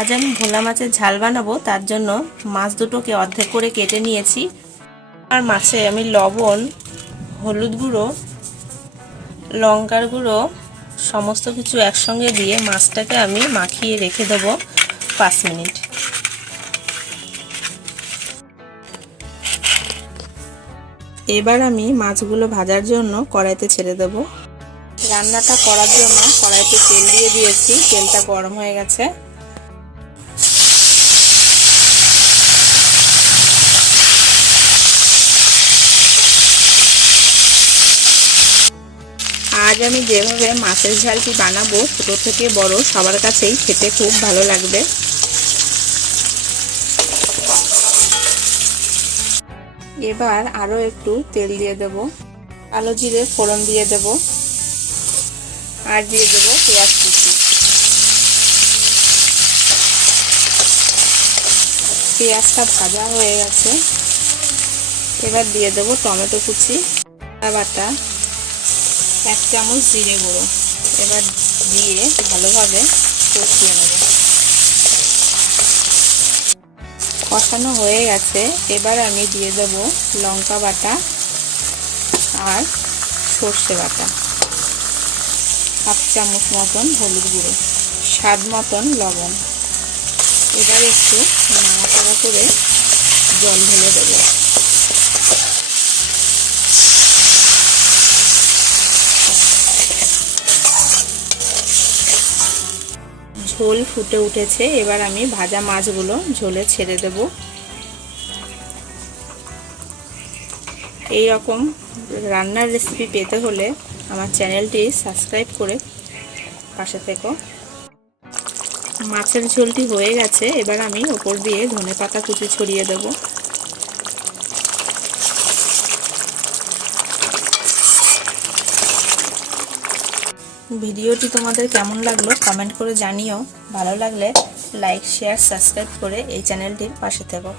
আজ আমি ভোলা মাছের ঝাল বানাবো। তার জন্য মাছ দুটোকে অর্ধেক করে কেটে নিয়েছি। আর মাছে আমি লবণ, হলুদ গুঁড়ো, লঙ্কার গুঁড়ো সমস্ত কিছু একসঙ্গে দিয়ে মাছটাকে আমি মাখিয়ে রেখে দেবো 5 মিনিট। এবার আমি মাছগুলো ভাজার জন্য কড়াইতে ছেড়ে দেব। রান্নাটা করার জন্য কড়াইতে তেল দিয়ে দিয়েছি, তেলটা গরম হয়ে গেছে। আজ আমি যেভাবে মাছের ঝালটি বানাবো, ছোট থেকে বড় সবার কাছেই খেতে খুব ভালো লাগবে। এবার আরও একটু তেল দিয়ে দেব, কালো জিরে ফোড়ন দিয়ে দেব, আর দিয়ে দেব পেঁয়াজ কুচি। পেঁয়াজটা ভাজা হয়ে গেছে, এবার দিয়ে দেব টমেটো কুচি, বাটা, 1 চামচ জিরে গুঁড়ো। এবার দিয়ে ভালোভাবে কষিয়ে নেব। কষানো হয়ে গেছে, এবার আমি দিয়ে দেব লঙ্কা বাটা আর সর্ষে বাটা, 1 চামচ মতন হলুদ গুঁড়ো, স্বাদ মতন লবণ। এবার একটু নাড়াচাড়া করে জল ঢেলে দেব। ঝোল ফুটে উঠেছে, এবার আমি ভাজা মাছগুলো ঝোলে ছেড়ে দেব। এই রকম রান্নার রেসিপি পেতে হলে আমার চ্যানেলটি সাবস্ক্রাইব করে পাশে থেকো। মাছের ঝোলটি হয়ে গেছে, এবার আমি ওপর দিয়ে ধনেপাতা কুচি ছড়িয়ে দেব। ভিডিওটি তোমাদের কেমন লাগলো কমেন্ট করে জানিও। ভালো লাগলে লাইক, শেয়ার, সাবস্ক্রাইব করে এই চ্যানেলটির পাশে থেকো।